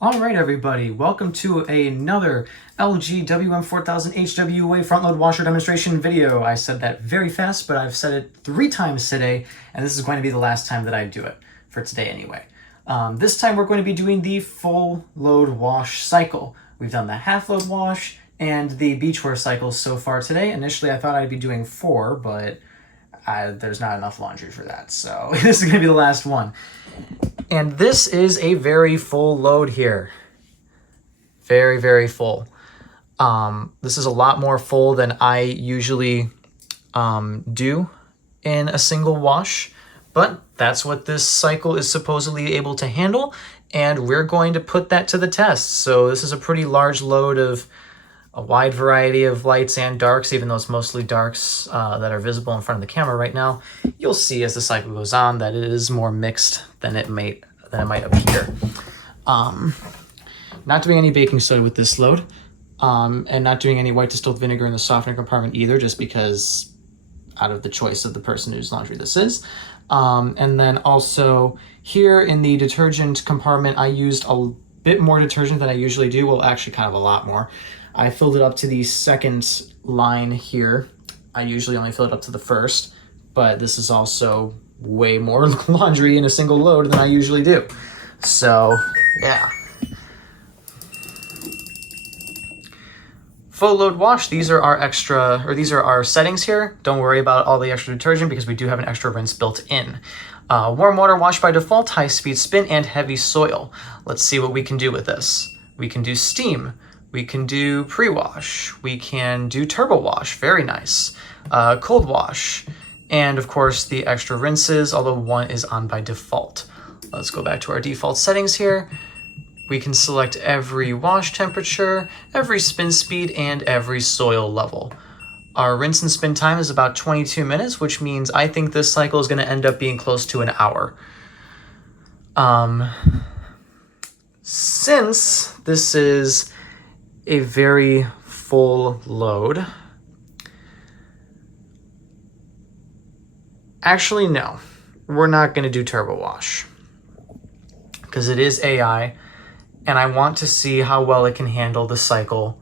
All right, everybody, welcome to another LG WM4000HWA front load washer demonstration video. I said that very fast, but I've said it 3 times today, and this is going to be the last time that I do it, for today anyway. This time we're going to be doing the full load wash cycle. We've done the half load wash and the beachwear cycle so far today. Initially, I thought I'd be doing 4, but there's not enough laundry for that, so this is going to be the last one. And this is a very full load here. Very, very full. This is a lot more full than I usually do in a single wash, but that's what this cycle is supposedly able to handle, and we're going to put that to the test. So this is a pretty large load of a wide variety of lights and darks, even though it's mostly darks that are visible in front of the camera right now. You'll see as the cycle goes on that it is more mixed than it might appear. Not doing any baking soda with this load, and not doing any white distilled vinegar in the softener compartment either, just because out of the choice of the person whose laundry this is. And then also here in the detergent compartment, I used a bit more detergent than I usually do. Well, actually kind of a lot more. I filled it up to the second line here. I usually only fill it up to the first, but this is also way more laundry in a single load than I usually do. So, yeah. Full load wash, these are our settings here. Don't worry about all the extra detergent because we do have an extra rinse built in. Warm water wash by default, high speed spin, and heavy soil. Let's see what we can do with this. We can do steam. We can do pre-wash. We can do turbo wash, very nice. Cold wash. And of course the extra rinses, although one is on by default. Let's go back to our default settings here. We can select every wash temperature, every spin speed, and every soil level. Our rinse and spin time is about 22 minutes, which means I think this cycle is going to end up being close to an hour. Since this is a very full load, actually, no, we're not going to do turbo wash because it is AI, and I want to see how well it can handle the cycle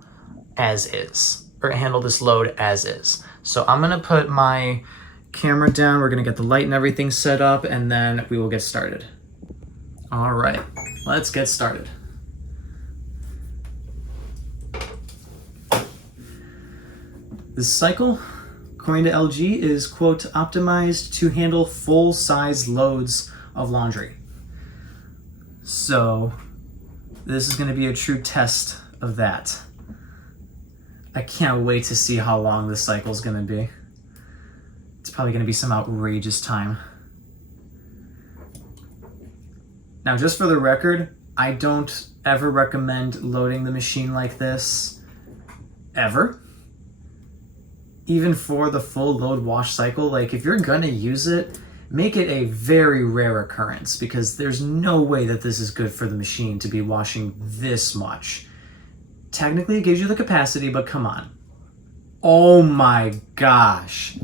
as is, or handle this load as is. So I'm going to put my camera down. We're going to get the light and everything set up, and then we will get started. All right, let's get started. This cycle, according to LG, is, quote, optimized to handle full-size loads of laundry. So this is going to be a true test of that. I can't wait to see how long this cycle is going to be. It's probably going to be some outrageous time. Now, just for the record, I don't ever recommend loading the machine like this, ever. Even for the full load wash cycle, like if you're gonna use it, make it a very rare occurrence, because there's no way that this is good for the machine to be washing this much. Technically it gives you the capacity, but come on. Oh my gosh.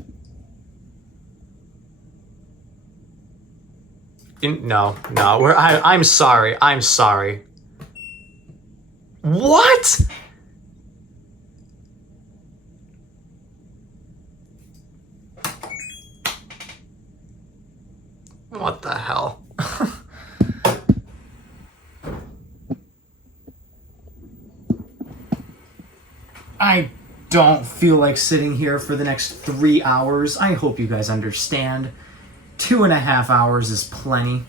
No, I'm sorry. What? What the hell? I don't feel like sitting here for the next 3 hours. I hope you guys understand. 2.5 hours is plenty.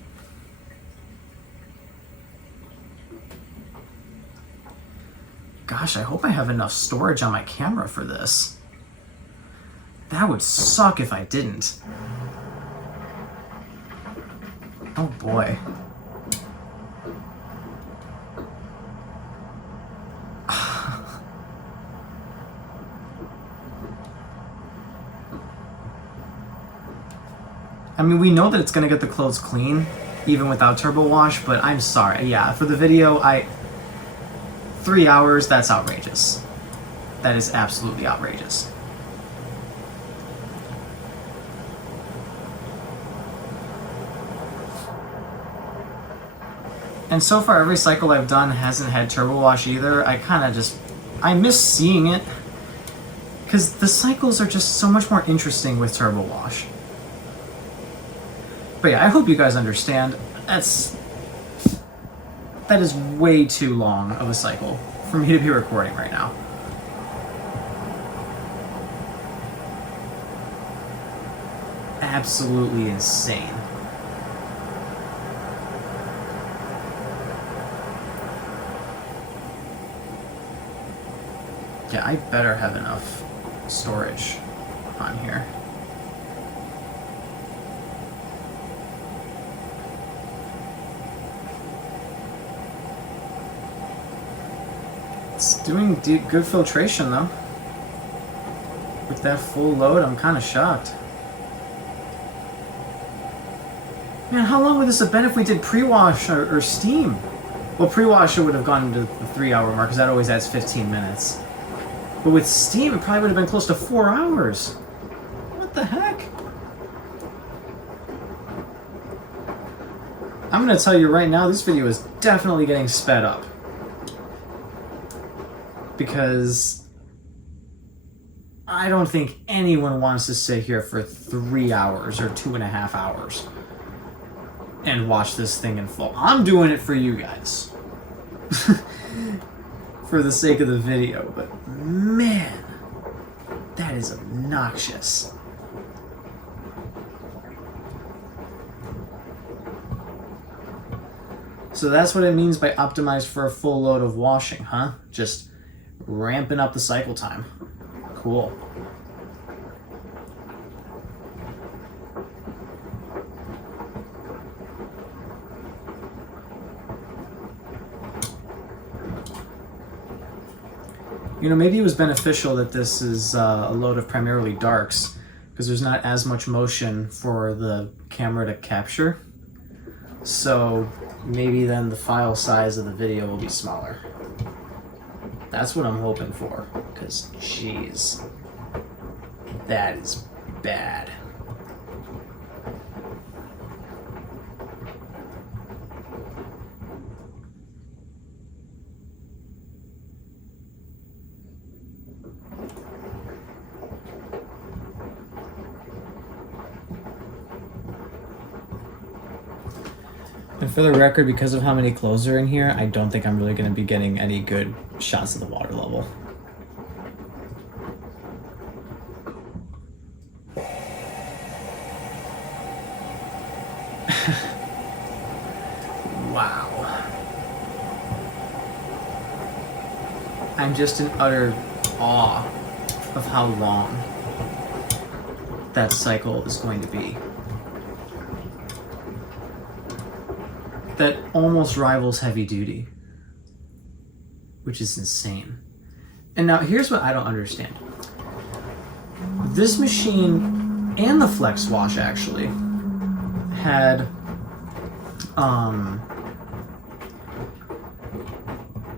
Gosh, I hope I have enough storage on my camera for this. That would suck if I didn't. Oh boy. I mean, we know that it's gonna get the clothes clean, even without turbo wash, but I'm sorry. Yeah, for the video, 3 hours, that's outrageous. That is absolutely outrageous. And so far, every cycle I've done hasn't had turbo wash either. I miss seeing it, because the cycles are just so much more interesting with turbo wash. But yeah, I hope you guys understand. That is way too long of a cycle for me to be recording right now. Absolutely insane. Yeah, I better have enough storage on here. It's doing good filtration though. With that full load, I'm kind of shocked. Man, how long would this have been if we did pre-wash or steam? Well, pre-wash it would have gone into the 3-hour mark, because that always adds 15 minutes. But with steam, it probably would have been close to 4 hours. What the heck? I'm going to tell you right now, this video is definitely getting sped up. Because I don't think anyone wants to sit here for 3 hours or 2.5 hours and watch this thing in full. I'm doing it for you guys. For the sake of the video, but man, that is obnoxious. So that's what it means by optimized for a full load of washing, huh? Just ramping up the cycle time. Cool. You know, maybe it was beneficial that this is a load of primarily darks, because there's not as much motion for the camera to capture. So maybe then the file size of the video will be smaller. That's what I'm hoping for, because jeez, that is bad. And for the record, because of how many clothes are in here, I don't think I'm really going to be getting any good shots of the water level. Wow. I'm just in utter awe of how long that cycle is going to be. That almost rivals heavy duty, which is insane. And now here's what I don't understand. This machine and the Flex Wash actually had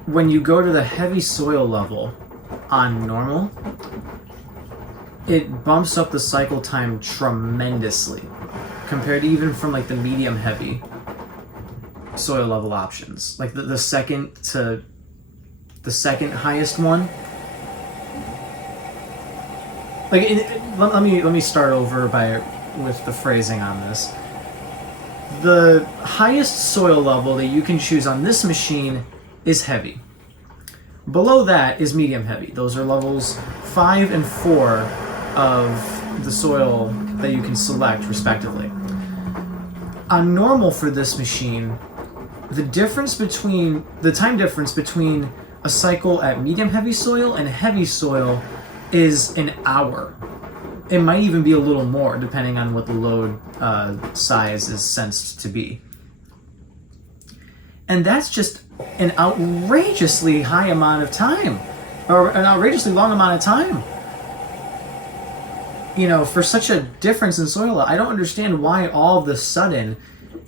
when you go to the heavy soil level on normal, it bumps up the cycle time tremendously compared to even from like the medium heavy soil level options. Like the second highest one. Like let me start over with the phrasing on this. The highest soil level that you can choose on this machine is heavy. Below that is medium heavy. Those are levels 5 and 4 of the soil that you can select respectively. On normal for this machine, the time difference between a cycle at medium heavy soil and heavy soil is an hour. It might even be a little more depending on what the load size is sensed to be. And that's just an outrageously high amount of time, or an outrageously long amount of time. You know, for such a difference in soil, I don't understand why all of a sudden,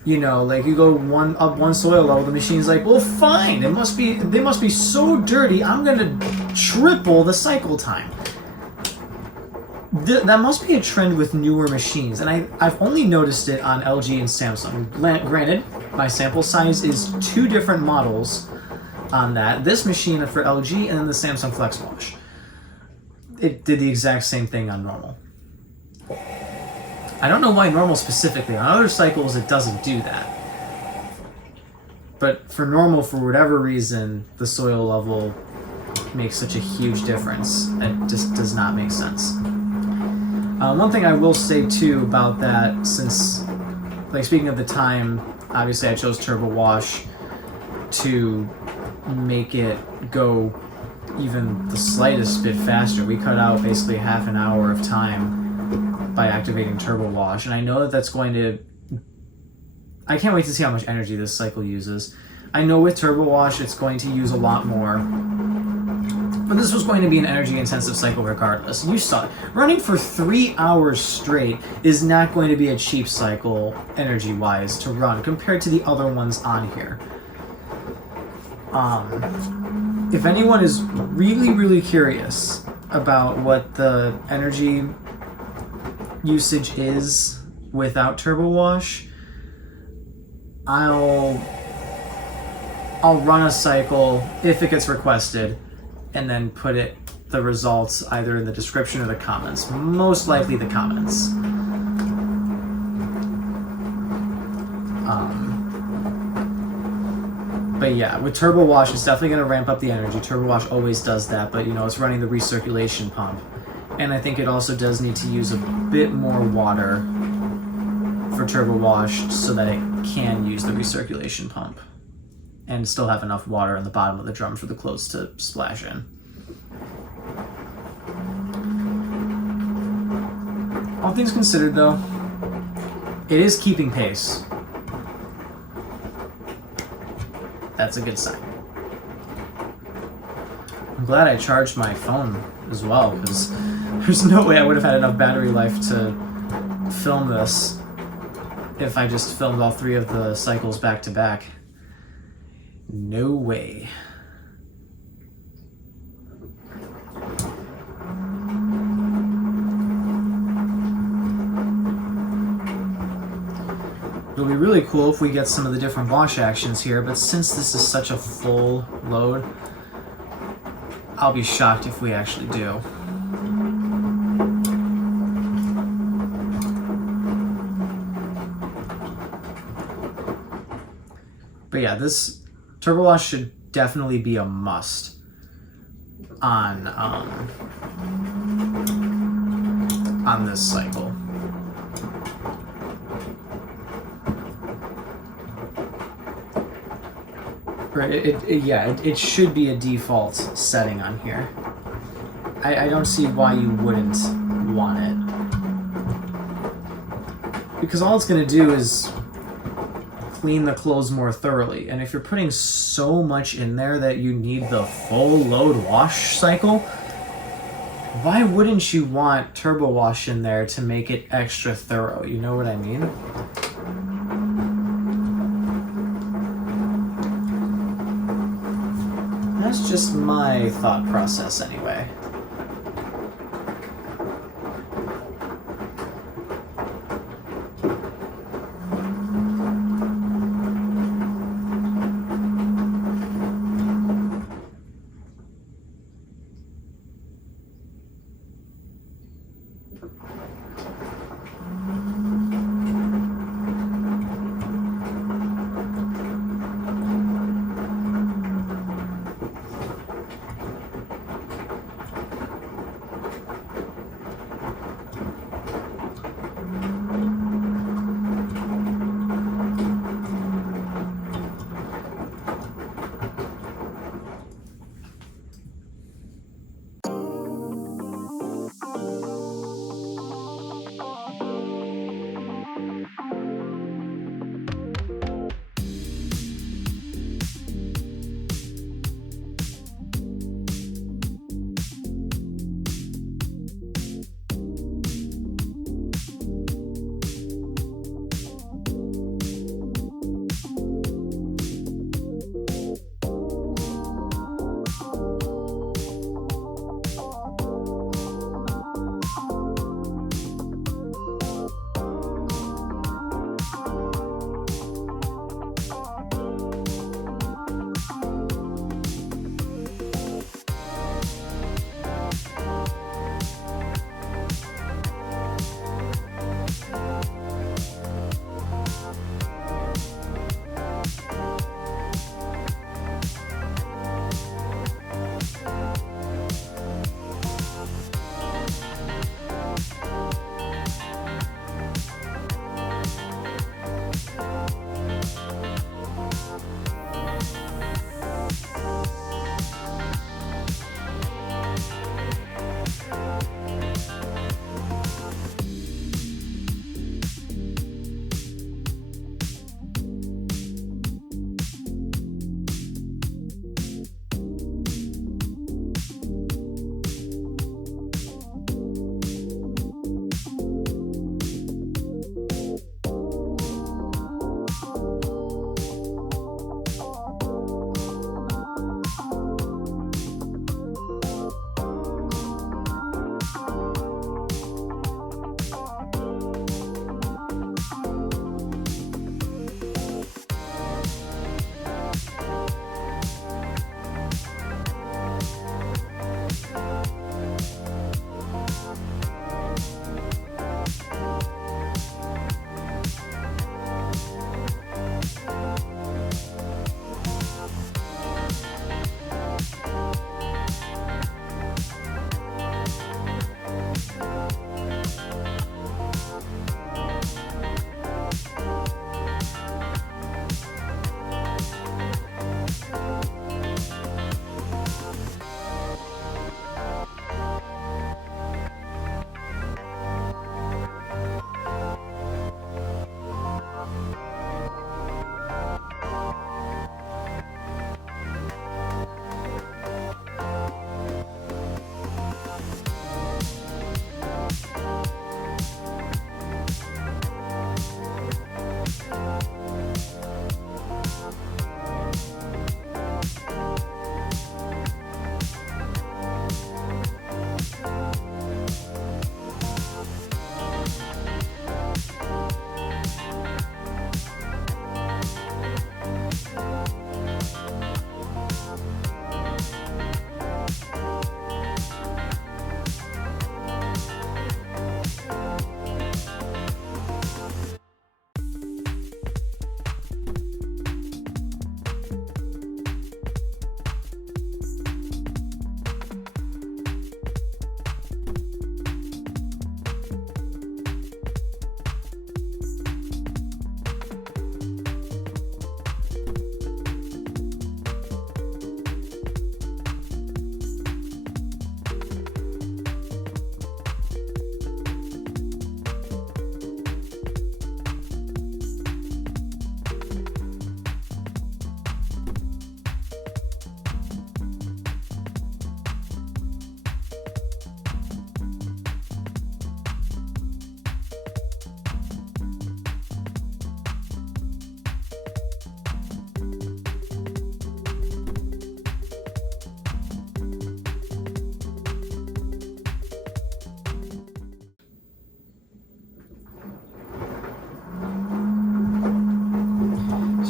you know, like you go up one soil level, the machine's like, well, fine, they must be so dirty, I'm gonna triple the cycle time. That must be a trend with newer machines, and I've only noticed it on LG and Samsung. Granted, my sample size is 2 different models on that. This machine for LG and then the Samsung Flex Wash. It did the exact same thing on normal. I don't know why normal specifically. On other cycles, it doesn't do that. But for normal, for whatever reason, the soil level makes such a huge difference. It just does not make sense. One thing I will say too about that, since, like, speaking of the time, obviously I chose Turbo Wash to make it go even the slightest bit faster. We cut out basically half an hour of time by activating Turbo Wash, and I know that that's going to... I can't wait to see how much energy this cycle uses. I know with Turbo Wash it's going to use a lot more, but this was going to be an energy-intensive cycle regardless. You saw it. Running for 3 hours straight is not going to be a cheap cycle, energy-wise, to run compared to the other ones on here. If anyone is really, really curious about what the energy usage is without Turbo Wash, I'll run a cycle if it gets requested, and then put the results either in the description or the comments. Most likely the comments. But yeah, with Turbo Wash, it's definitely going to ramp up the energy. Turbo Wash always does that, but you know, it's running the recirculation pump. And I think it also does need to use a bit more water for Turbo Wash so that it can use the recirculation pump and still have enough water in the bottom of the drum for the clothes to splash in. All things considered though, it is keeping pace. That's a good sign. I'm glad I charged my phone as well, because there's no way I would have had enough battery life to film this if I just filmed all 3 of the cycles back to back. No way. It'll be really cool if we get some of the different wash actions here, but since this is such a full load, I'll be shocked if we actually do. But yeah, this Turbo Wash should definitely be a must on this cycle. Right, it should be a default setting on here. I don't see why you wouldn't want it. Because all it's going to do is clean the clothes more thoroughly. And if you're putting so much in there that you need the full load wash cycle, why wouldn't you want Turbo Wash in there to make it extra thorough? You know what I mean? That's just my thought process anyway.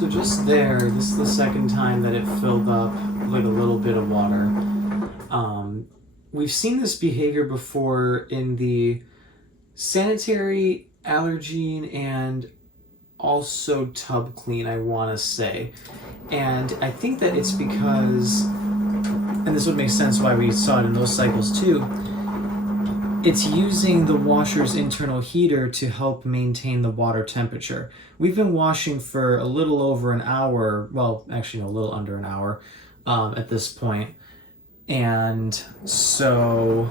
So just there, this is the second time that it filled up with a little bit of water. We've seen this behavior before in the sanitary, allergene, and also tub clean, I want to say. And I think that it's because, and this would make sense why we saw it in those cycles too, it's using the washer's internal heater to help maintain the water temperature. We've been washing for a little over an hour, well, actually no, a little under an hour at this point. And so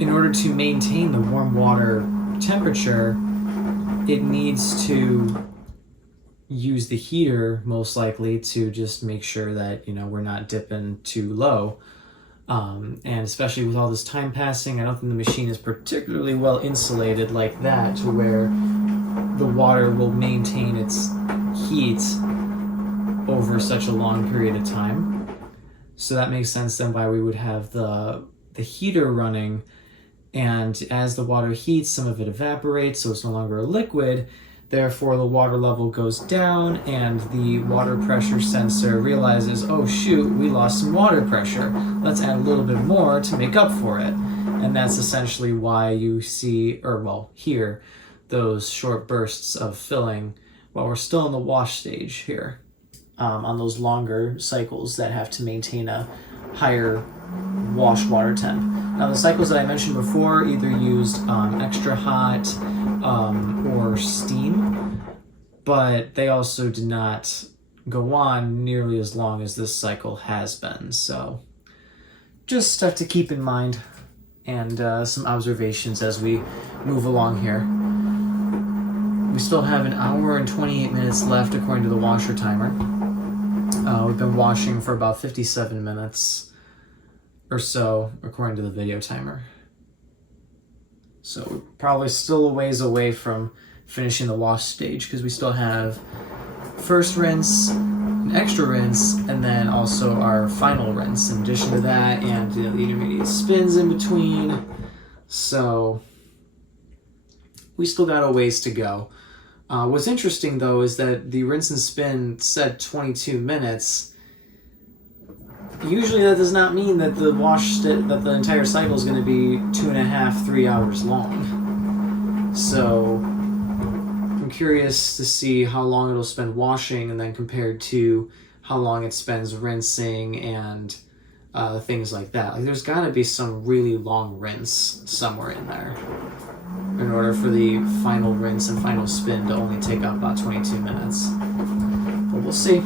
in order to maintain the warm water temperature, it needs to use the heater most likely to just make sure that, you know, we're not dipping too low. And especially with all this time passing, I don't think the machine is particularly well insulated like that to where the water will maintain its heat over such a long period of time. So that makes sense then why we would have the heater running, and as the water heats, some of it evaporates, so it's no longer a liquid. Therefore, the water level goes down, and the water pressure sensor realizes, oh shoot, we lost some water pressure. Let's add a little bit more to make up for it. And that's essentially why you see, or well, hear those short bursts of filling while we're still in the wash stage here, on those longer cycles that have to maintain a higher wash water temp. Now the cycles that I mentioned before either used extra hot or steam, but they also did not go on nearly as long as this cycle has been. So just stuff to keep in mind, and some observations as we move along here. We still have an hour and 28 minutes left according to the washer timer. We've been washing for about 57 minutes or so according to the video timer. So we're probably still a ways away from finishing the wash stage because we still have first rinse, an extra rinse, and then also our final rinse in addition to that, and the intermediate spins in between. So we still got a ways to go. What's interesting though is that the rinse and spin said 22 minutes. Usually that does not mean that the that the entire cycle is going to be 2.5-3 hours long. So I'm curious to see how long it'll spend washing, and then compared to how long it spends rinsing and things like that. Like there's got to be some really long rinse somewhere in there in order for the final rinse and final spin to only take up about 22 minutes. But we'll see.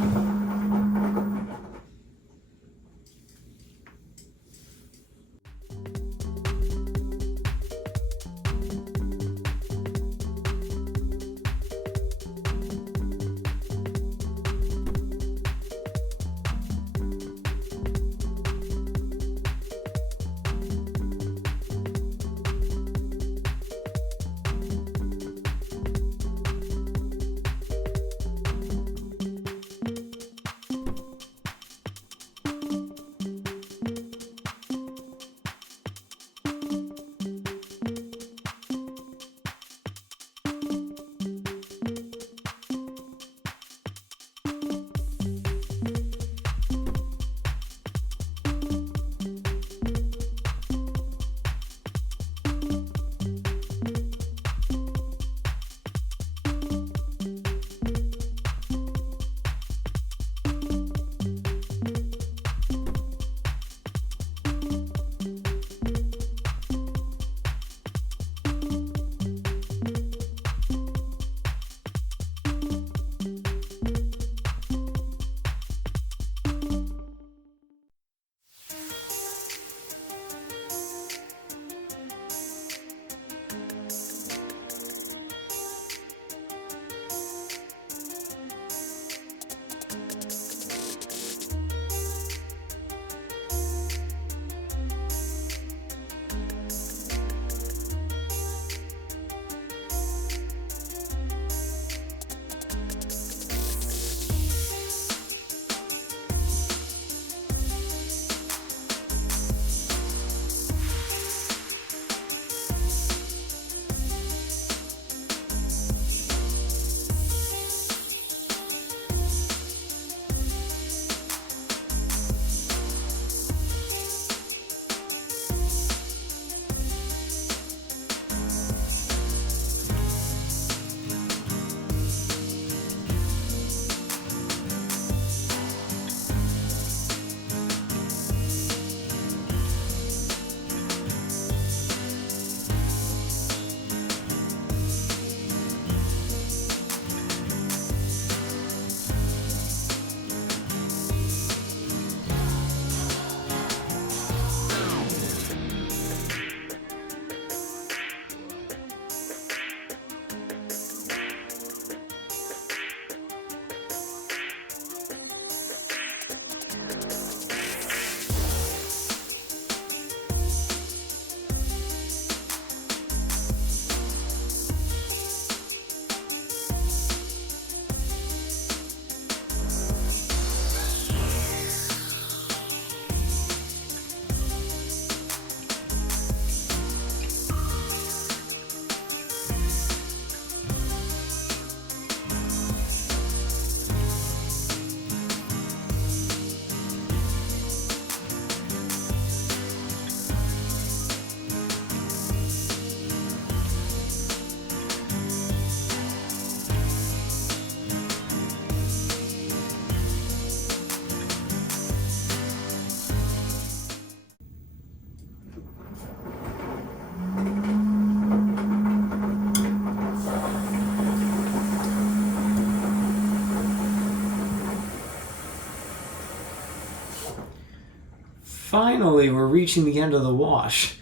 Finally, we're reaching the end of the wash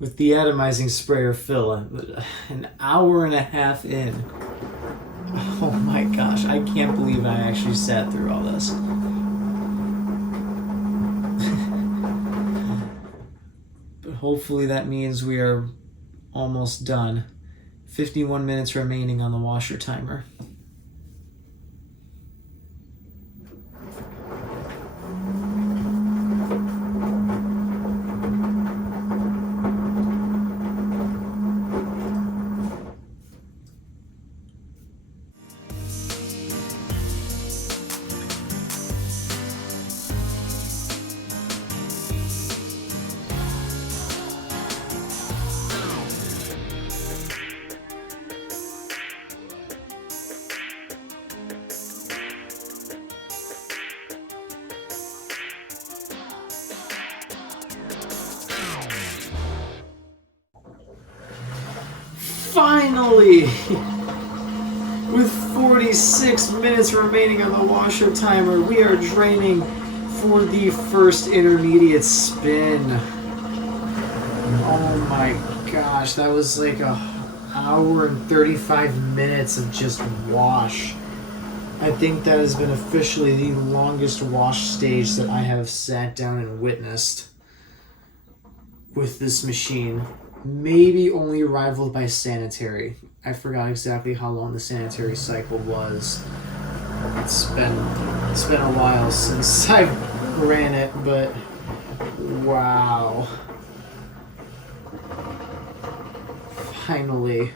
with the atomizing sprayer fill. An hour and a half in. Oh my gosh, I can't believe I actually sat through all this. But hopefully that means we are almost done. 51 minutes remaining on the washer timer. Finally! With 46 minutes remaining on the washer timer, we are draining for the first intermediate spin. Oh my gosh, that was like an hour and 35 minutes of just wash. I think that has been officially the longest wash stage that I have sat down and witnessed with this machine. Maybe only rivaled by sanitary. I forgot exactly how long the sanitary cycle was. It's been a while since I ran it, but wow. Finally.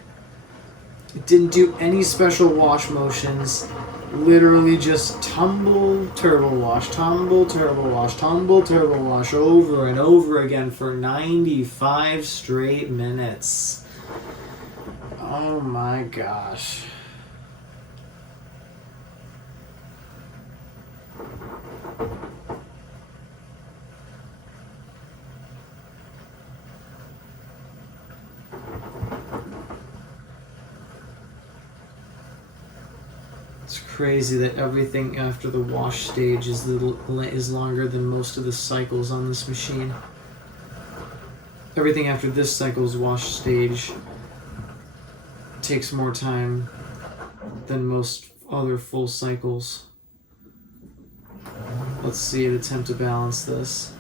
It didn't do any special wash motions. Literally just tumble, turbo wash, tumble, turbo wash, tumble, turbo wash over and over again for 95 straight minutes. Oh my gosh. It's crazy that everything after the wash stage is longer than most of the cycles on this machine. Everything after this cycle's wash stage takes more time than most other full cycles. Let's see and attempt to balance this.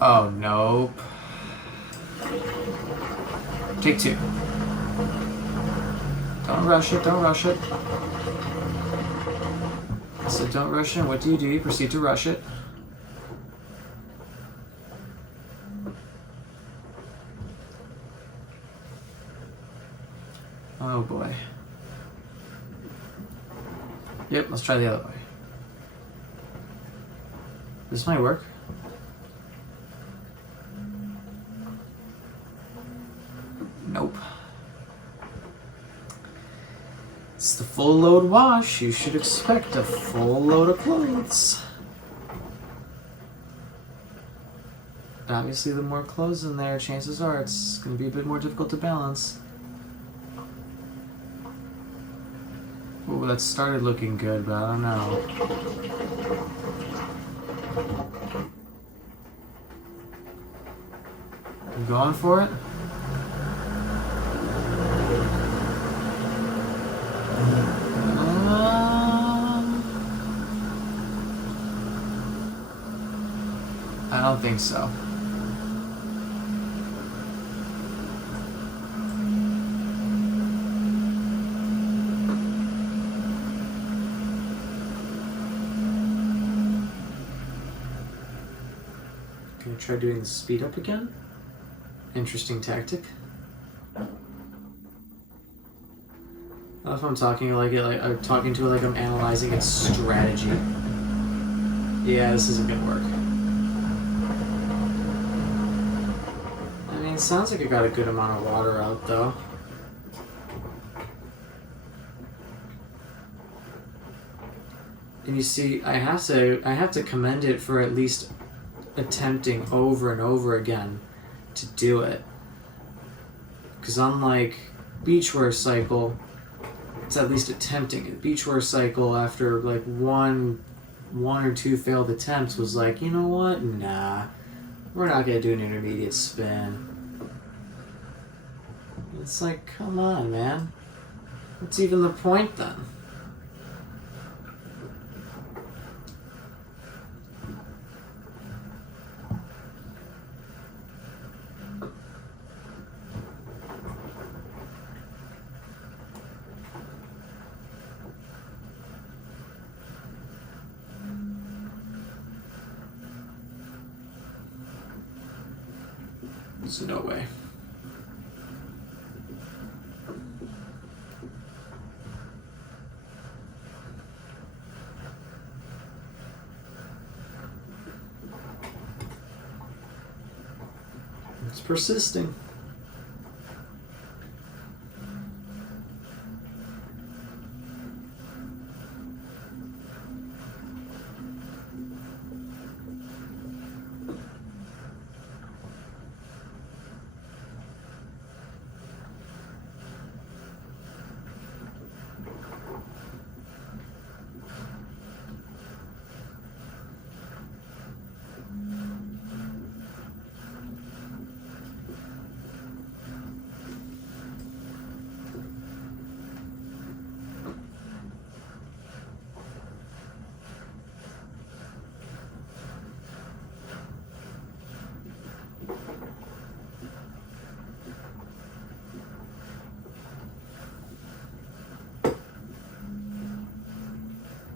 Oh, nope. Take two. Don't rush it, don't rush it. So don't rush it. What do? You proceed to rush it. Oh boy. Yep, let's try the other way. This might work. Nope. It's the full load wash. You should expect a full load of clothes. Obviously, the more clothes in there, chances are it's going to be a bit more difficult to balance. Oh, that started looking good, but I don't know. You going for it? I don't think so. Gonna try doing the speed up again. Interesting tactic. I don't know if I'm talking like it, like I'm talking to it like I'm analyzing its strategy. Yeah, this isn't gonna work. I mean, it sounds like it got a good amount of water out though. And you see, I have to commend it for at least attempting over and over again to do it. Because unlike beachwear cycle, it's at least attempting it. Beachwear Cycle, after like one or two failed attempts, was like, you know what? Nah, we're not gonna do an intermediate spin. It's like, come on, man. What's even the point then? There's no way. It's persisting.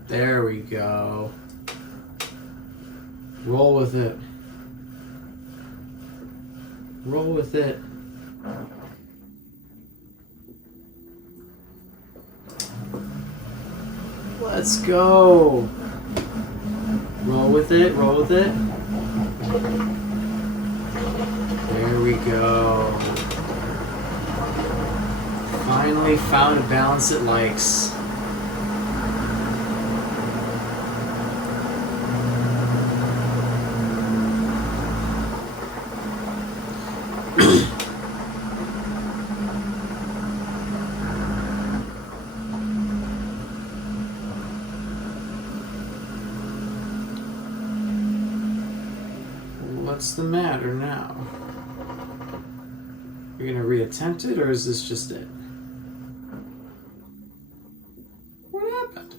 There we go. Roll with it. Roll with it. Let's go. Roll with it, roll with it. There we go. Finally found a balance it likes. What's the matter now? You're gonna reattempt it, or is this just it? What happened?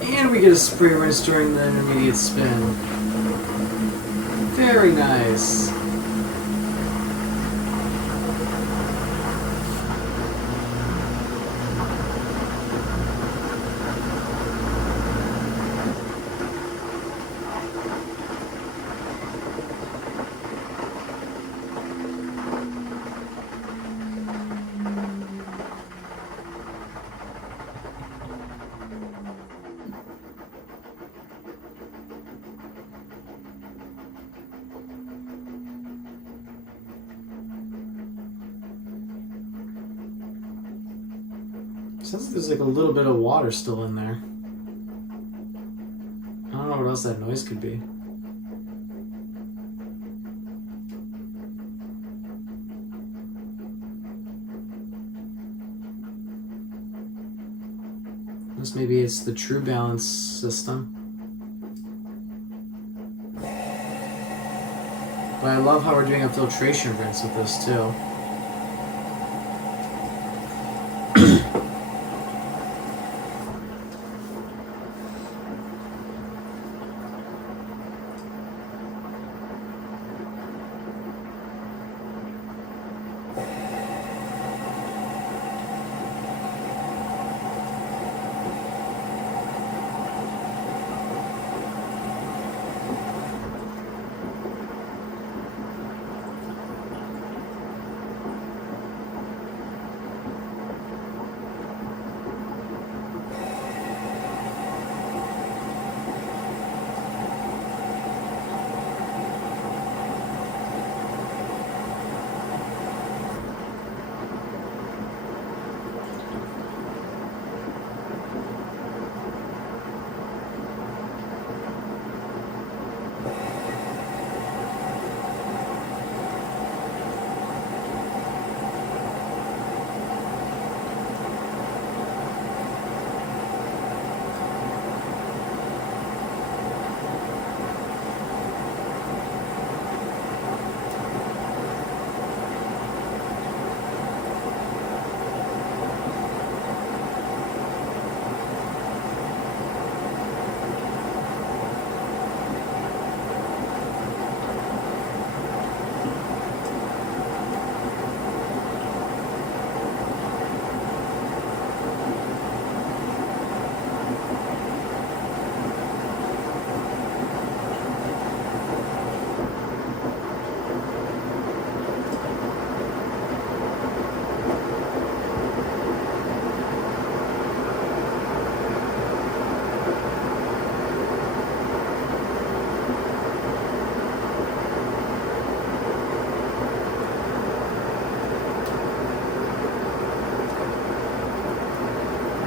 And we get a spray rinse during the intermediate spin. Very nice. Sounds like there's like a little bit of water still in there. I don't know what else that noise could be. Unless maybe it's the true balance system. But I love how we're doing a filtration rinse with this too.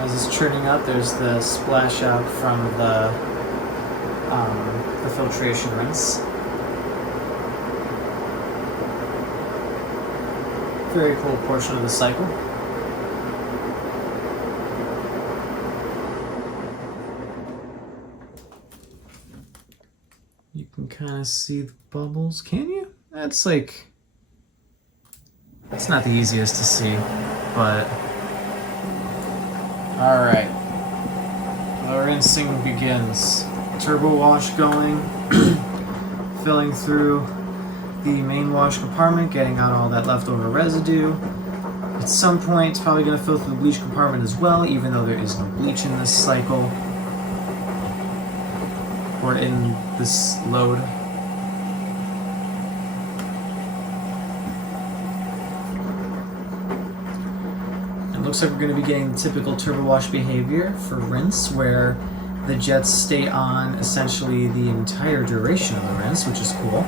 As it's churning up, there's the splash out from the filtration rinse. Very cool portion of the cycle. You can kind of see the bubbles, can you? That's like, it's not the easiest to see, but all right. The rinsing begins. Turbo wash going, filling through the main wash compartment, getting out all that leftover residue. At some point, it's probably going to fill through the bleach compartment as well, even though there is no bleach in this cycle or in this load. It looks like we're going to be getting the typical turbo wash behavior for rinse, where the jets stay on essentially the entire duration of the rinse, which is cool.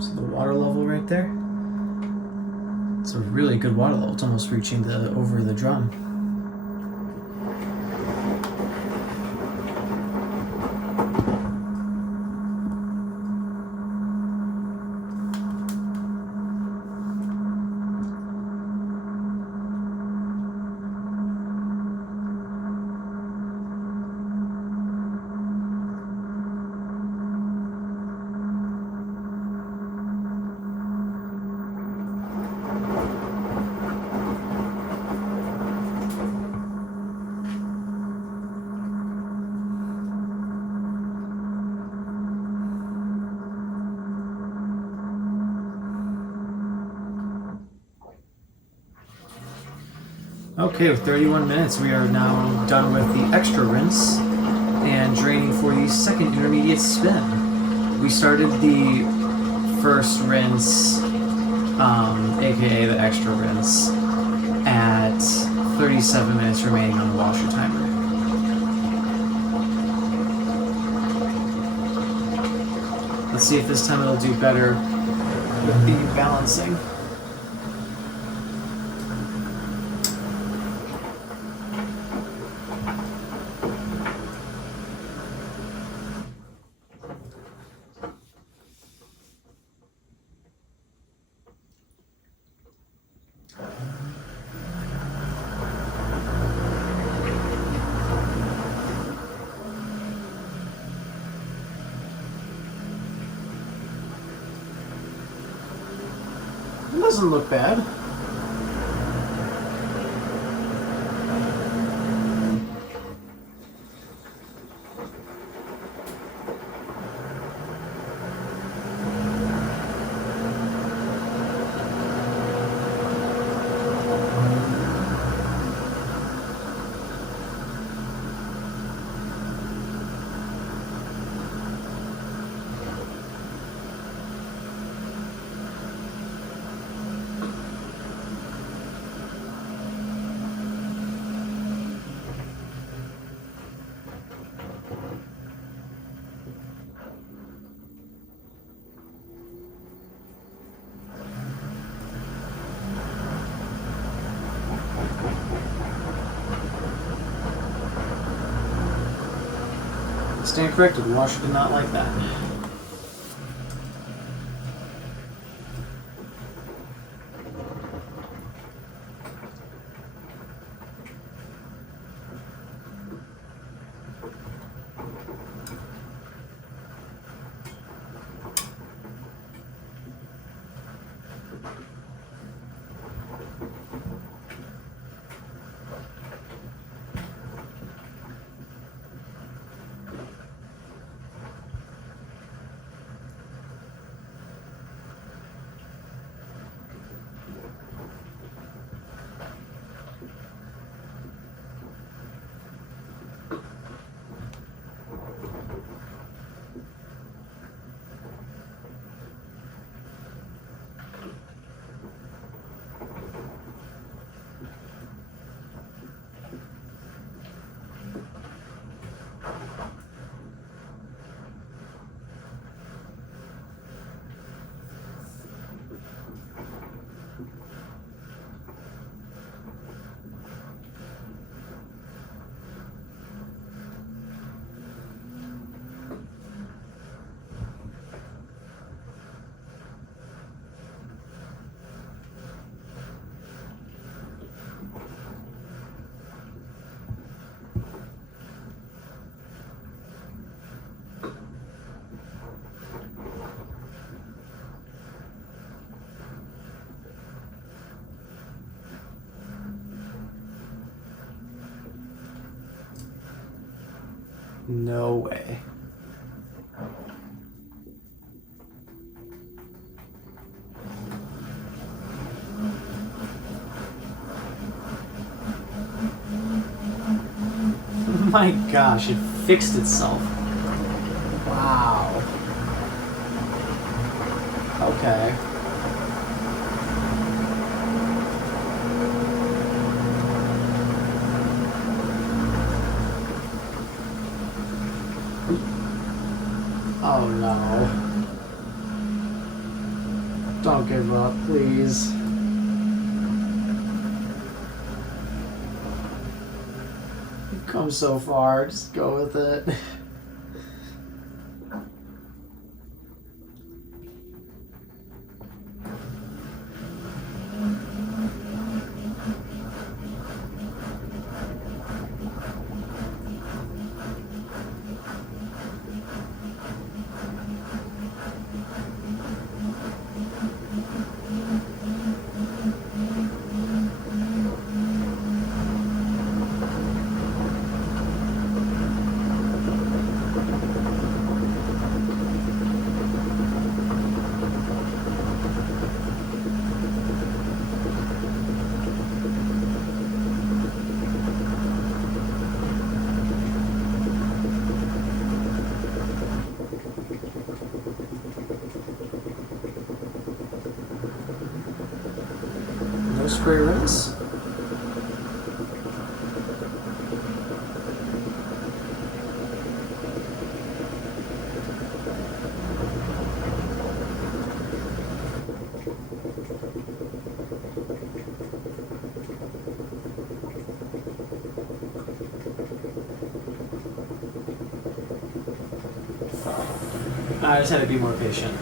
So the water level right there. It's a really good water level. It's almost reaching over the drum. Okay, with 31 minutes, we are now done with the extra rinse and draining for the second intermediate spin. We started the first rinse, aka the extra rinse, at 37 minutes remaining on the washer timer. Let's see if this time it'll do better with the balancing. It doesn't look bad. Stand corrected, the washer did not like that. No way. My gosh, it fixed itself. Wow. Okay. Oh no. Don't give up, please. You've come so far, just go with it. No spray rinse. I just had to be more patient.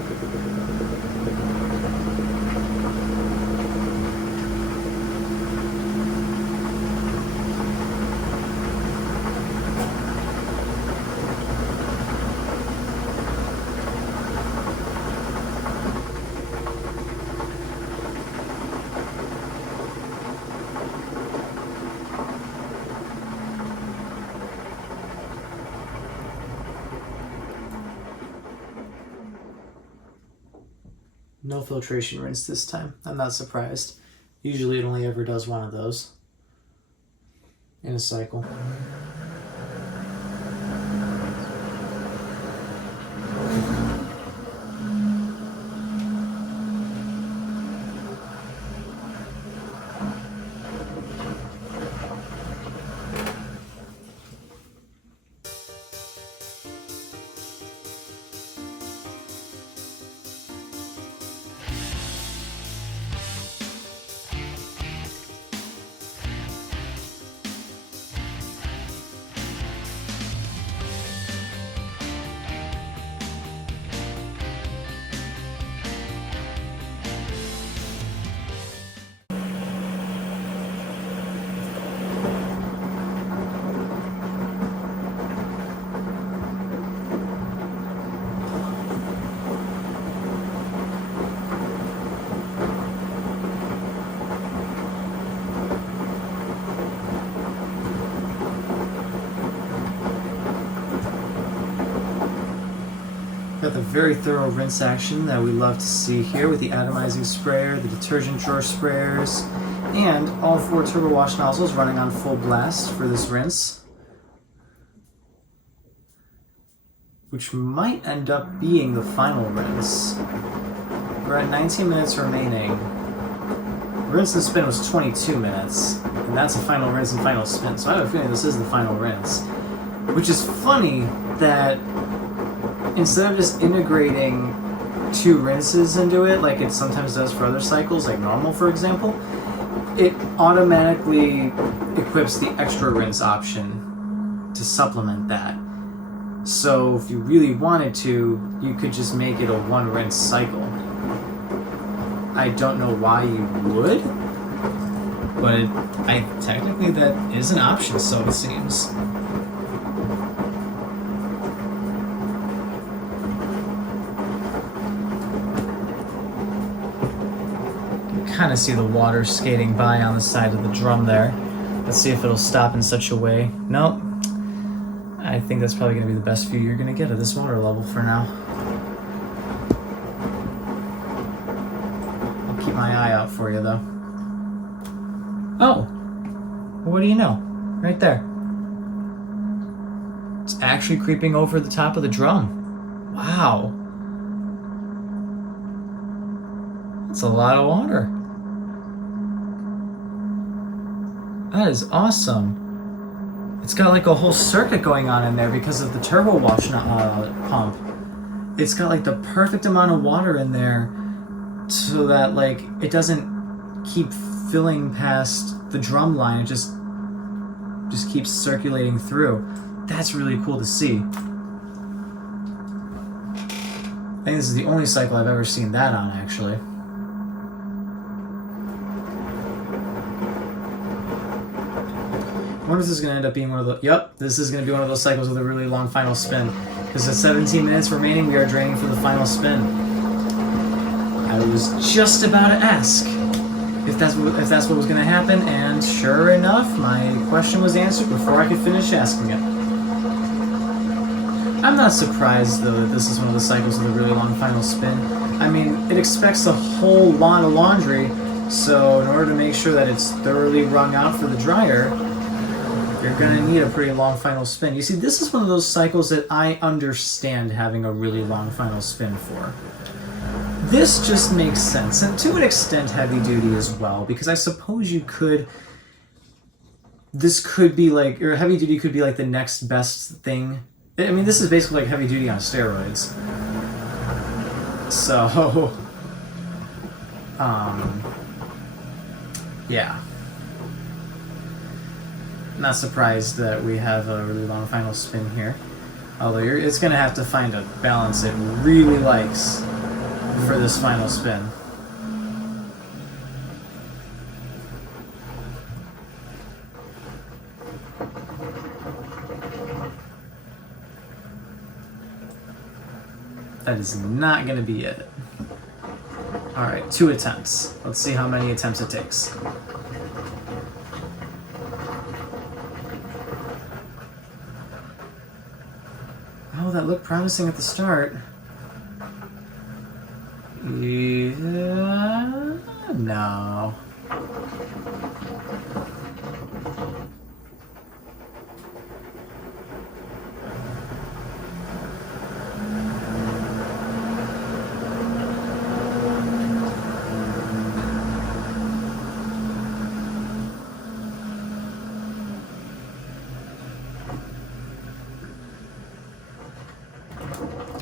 No filtration rinse this time. I'm not surprised. Usually it only ever does one of those in a cycle. Got the very thorough rinse action that we love to see here with the atomizing sprayer, the detergent drawer sprayers, and all 4 turbo wash nozzles running on full blast for this rinse, which might end up being the final rinse. We're at 19 minutes remaining. Rinse and spin was 22 minutes, and that's a final rinse and final spin, so I have a feeling this is the final rinse. Which is funny that instead of just integrating 2 rinses into it, like it sometimes does for other cycles, like normal for example, it automatically equips the extra rinse option to supplement that. So if you really wanted to, you could just make it a 1 rinse cycle. I don't know why you would, but technically that is an option, so it seems. Kind of see the water skating by on the side of the drum there. Let's see if it'll stop in such a way. Nope. I think that's probably going to be the best view you're going to get of this water level for now. I'll keep my eye out for you though. Oh! What do you know? Right there. It's actually creeping over the top of the drum. Wow. That's a lot of water. That is awesome. It's got like a whole circuit going on in there because of the turbo wash pump. It's got like the perfect amount of water in there so that like it doesn't keep filling past the drum line. It just keeps circulating through. That's really cool to see. I think this is the only cycle I've ever seen that on, actually. I wonder if this is going to end up being one of the... Yep, this is going to be one of those cycles with a really long final spin. Because at 17 minutes remaining, we are draining for the final spin. I was just about to ask if that's what was going to happen, and sure enough, my question was answered before I could finish asking it. I'm not surprised, though, that this is one of the cycles with a really long final spin. I mean, it expects a whole lot of laundry, so in order to make sure that it's thoroughly wrung out for the dryer, you're going to need a pretty long final spin. You see, this is one of those cycles that I understand having a really long final spin for. This just makes sense, and to an extent heavy duty as well, because I suppose you could... This could be like... Or heavy duty could be like the next best thing. I mean, this is basically like heavy duty on steroids. So... yeah. Not surprised that we have a really long final spin here. Although it's going to have to find a balance it really likes for this final spin. That is not going to be it. Alright, 2 attempts. Let's see how many attempts it takes. Oh, that looked promising at the start. Yeah, no.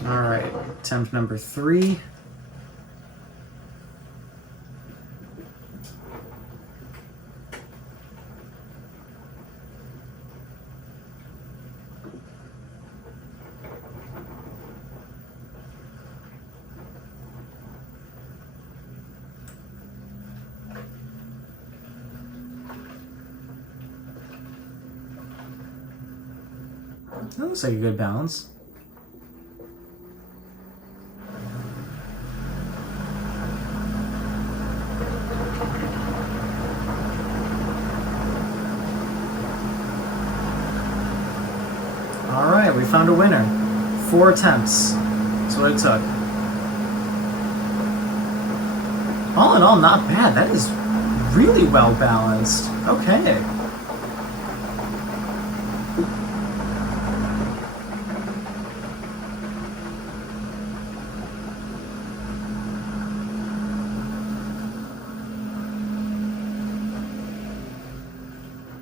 All right, attempt number 3. That looks like a good balance. Alright, we found a winner. 4 attempts. That's what it took. All in all, not bad. That is really well balanced. Okay.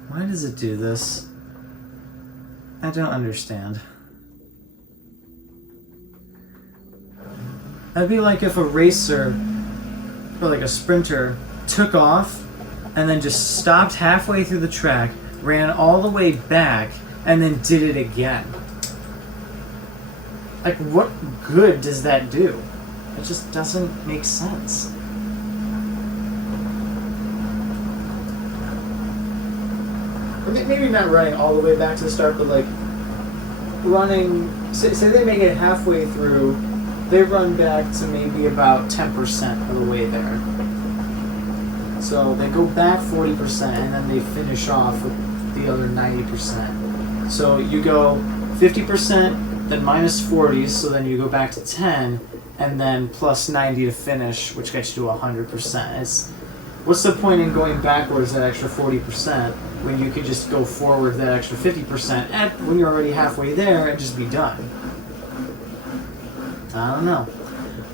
Why does it do this? I don't understand. That'd be like if a racer, or like a sprinter, took off and then just stopped halfway through the track, ran all the way back, and then did it again. Like, what good does that do? It just doesn't make sense. Or maybe not running all the way back to the start, but like running, say they make it halfway through, they run back to maybe about 10% of the way there. So they go back 40% and then they finish off with the other 90%. So you go 50%, then minus 40, so then you go back to 10, and then plus 90 to finish, which gets you to 100%. What's the point in going backwards that extra 40% when you could just go forward that extra 50% when you're already halfway there and just be done? I don't know.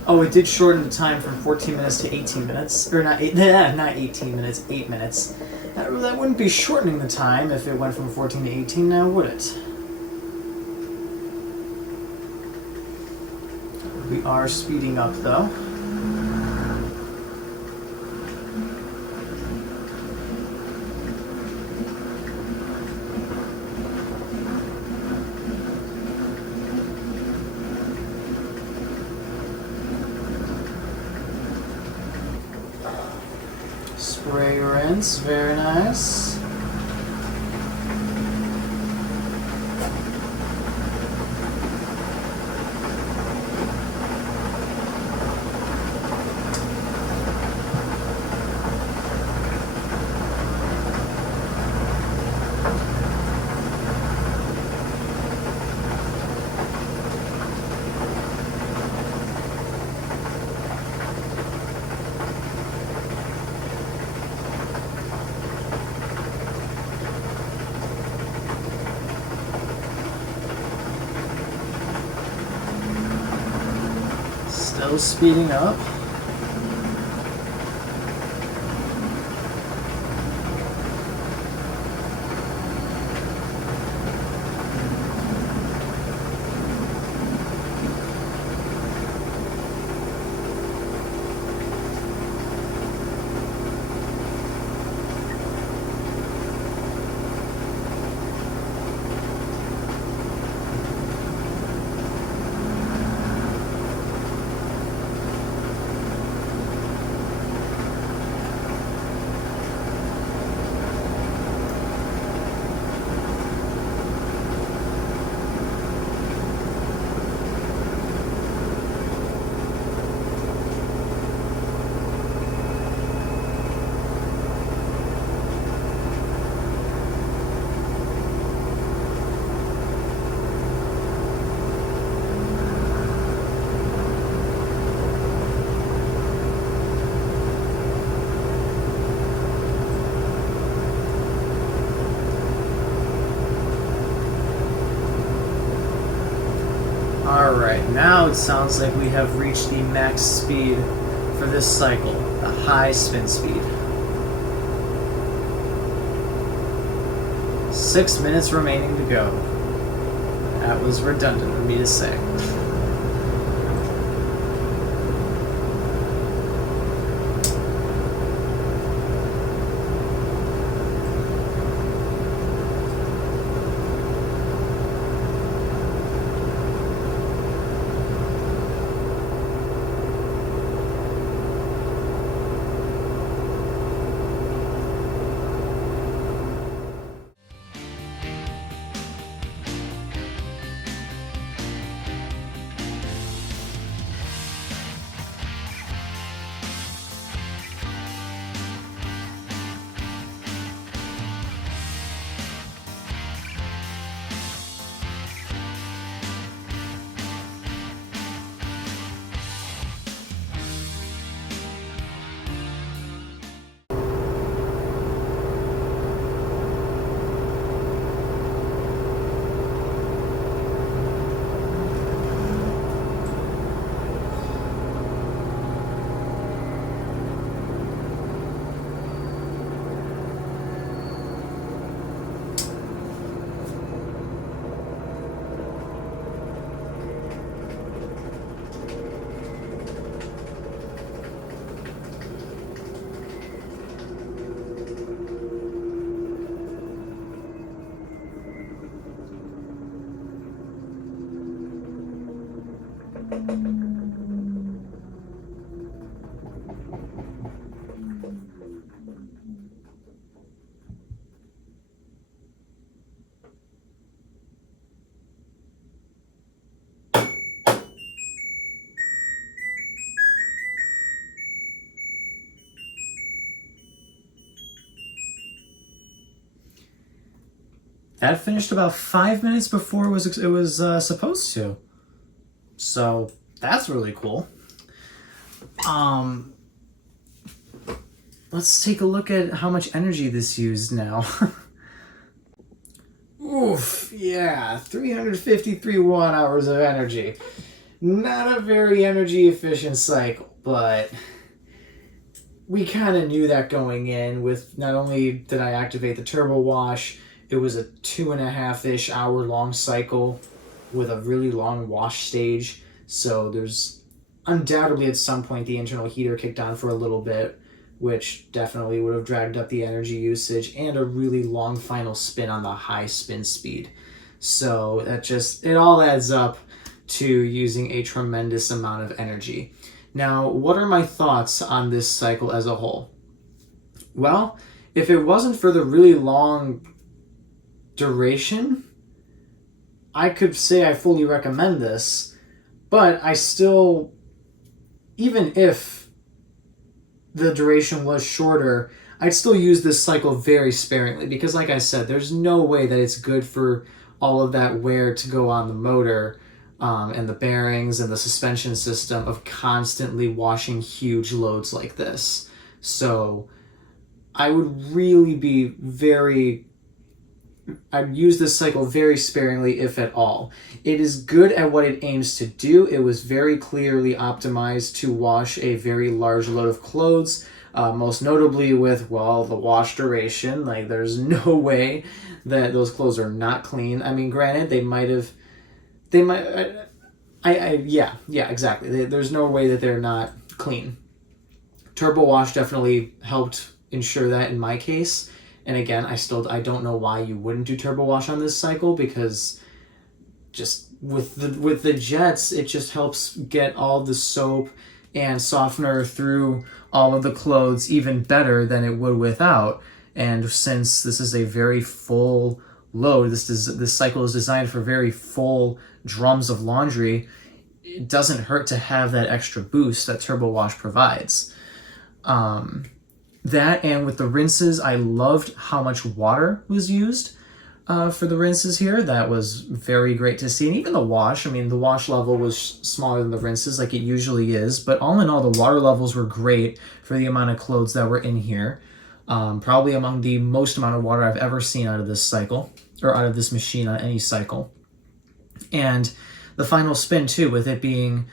Oh, it did shorten the time from 14 minutes to 18 minutes. Or not 18 minutes, 8 minutes. That wouldn't be shortening the time if it went from 14 to 18 now, would it? We are speeding up though. Great rinse, very nice. Still speeding up. Alright, now it sounds like we have reached the max speed for this cycle, the high spin speed. 6 minutes remaining to go. That was redundant of me to say. That finished about 5 minutes before it was supposed to. So that's really cool. Let's take a look at how much energy this used now. Oof, yeah, 353 watt hours of energy. Not a very energy efficient cycle, but we kind of knew that going in. With not only did I activate the turbo wash, it was a 2.5-ish hour long cycle with a really long wash stage. So there's undoubtedly at some point the internal heater kicked on for a little bit, which definitely would have dragged up the energy usage, and a really long final spin on the high spin speed. So it all adds up to using a tremendous amount of energy. Now, what are my thoughts on this cycle as a whole? Well, if it wasn't for the really long duration, I could say I fully recommend this, but I still, even if the duration was shorter, I'd still use this cycle very sparingly because, like I said, there's no way that it's good for all of that wear to go on the motor and the bearings and the suspension system of constantly washing huge loads like this. So I would really be I'd use this cycle very sparingly, if at all. It is good at what it aims to do. It was very clearly optimized to wash a very large load of clothes, most notably with, well, the wash duration. Like, there's no way that those clothes are not clean. I mean, granted, yeah, exactly. There's no way that they're not clean. Turbo wash definitely helped ensure that in my case. And again, I don't know why you wouldn't do turbo wash on this cycle, because just with the jets, it just helps get all the soap and softener through all of the clothes even better than it would without. And since this is a very full load, this cycle is designed for very full drums of laundry, it doesn't hurt to have that extra boost that turbo wash provides. That, and with the rinses, I loved how much water was used for the rinses here. That was very great to see. And even the wash, I mean, the wash level was smaller than the rinses like it usually is, but all in all, the water levels were great for the amount of clothes that were in here. Probably among the most amount of water I've ever seen out of this cycle, or out of this machine on any cycle. And the final spin too, with it being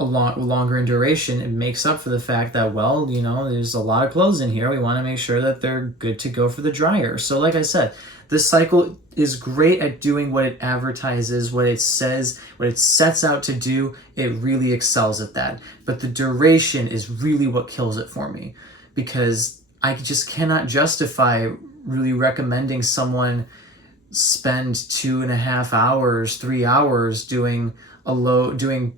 a lot longer in duration, it makes up for the fact that, well, you know, there's a lot of clothes in here. We want to make sure that they're good to go for the dryer. So like I said, this cycle is great at doing what it advertises, what it says, what it sets out to do. It really excels at that. But the duration is really what kills it for me, because I just cannot justify really recommending someone spend 2.5 hours, 3 hours doing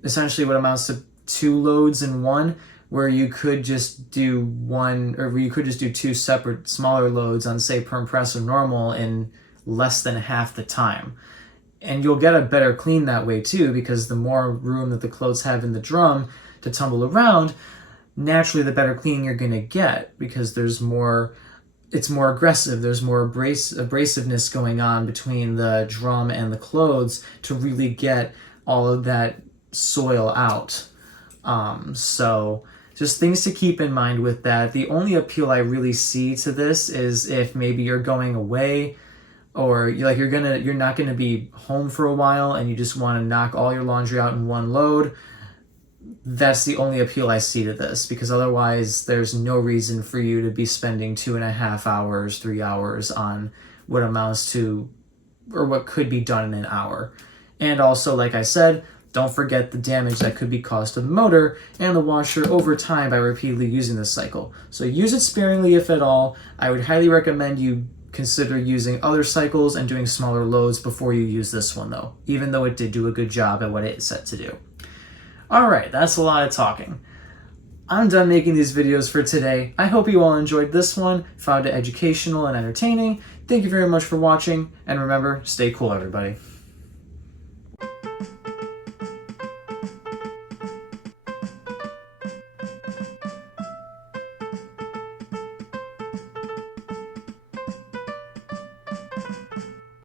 essentially what amounts to 2 loads in one, where you could just do one, or you could just do 2 separate smaller loads on, say, perm press or normal in less than half the time. And you'll get a better clean that way too, because the more room that the clothes have in the drum to tumble around, naturally the better clean you're going to get, because it's more aggressive. There's more abrasiveness going on between the drum and the clothes to really get all of that soil out. So just things to keep in mind with that. The only appeal I really see to this is if maybe you're going away, or you're not gonna be home for a while and you just want to knock all your laundry out in one load. That's the only appeal I see to this, because otherwise there's no reason for you to be spending 2.5 hours, 3 hours on what amounts to, or what could be done in an hour. And also, like I said, don't forget the damage that could be caused to the motor and the washer over time by repeatedly using this cycle. So use it sparingly, if at all. I would highly recommend you consider using other cycles and doing smaller loads before you use this one, though, even though it did do a good job at what it's set to do. All right, that's a lot of talking. I'm done making these videos for today. I hope you all enjoyed this one, found it educational and entertaining. Thank you very much for watching, and remember, stay cool, everybody.